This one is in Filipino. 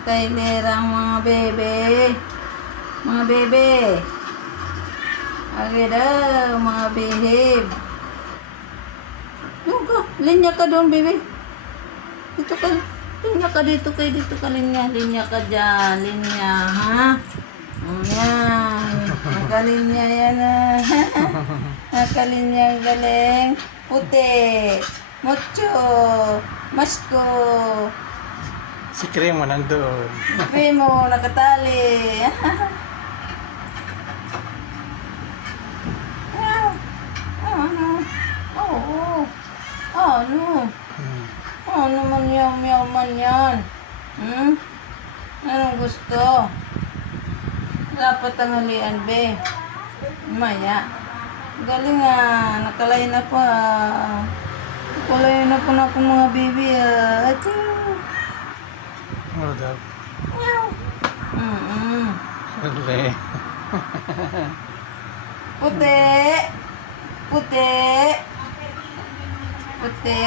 Nakailerang mga bebe. Mga bebe. Okay daw, mga behave. Doon ka, linya ka doon, bebe. Dito ka, linya ka dito ka, linya. Linya ka dyan, linya, ha? Yan. Nakalinya yan, ha? Nakalinya, galing. Puti. Mucho. Masko. Si Cremo nandun. Primo, nakatali. Ano? Oo. Ano? Ano man yaw man yan? Anong gusto? Dapat tanghalian, be. Maya. Galing nga. Nakalay na pa. Nakalay na po na akong mga baby. Achoo. Ano daw? Meow. Uli. Puti. Puti. Puti.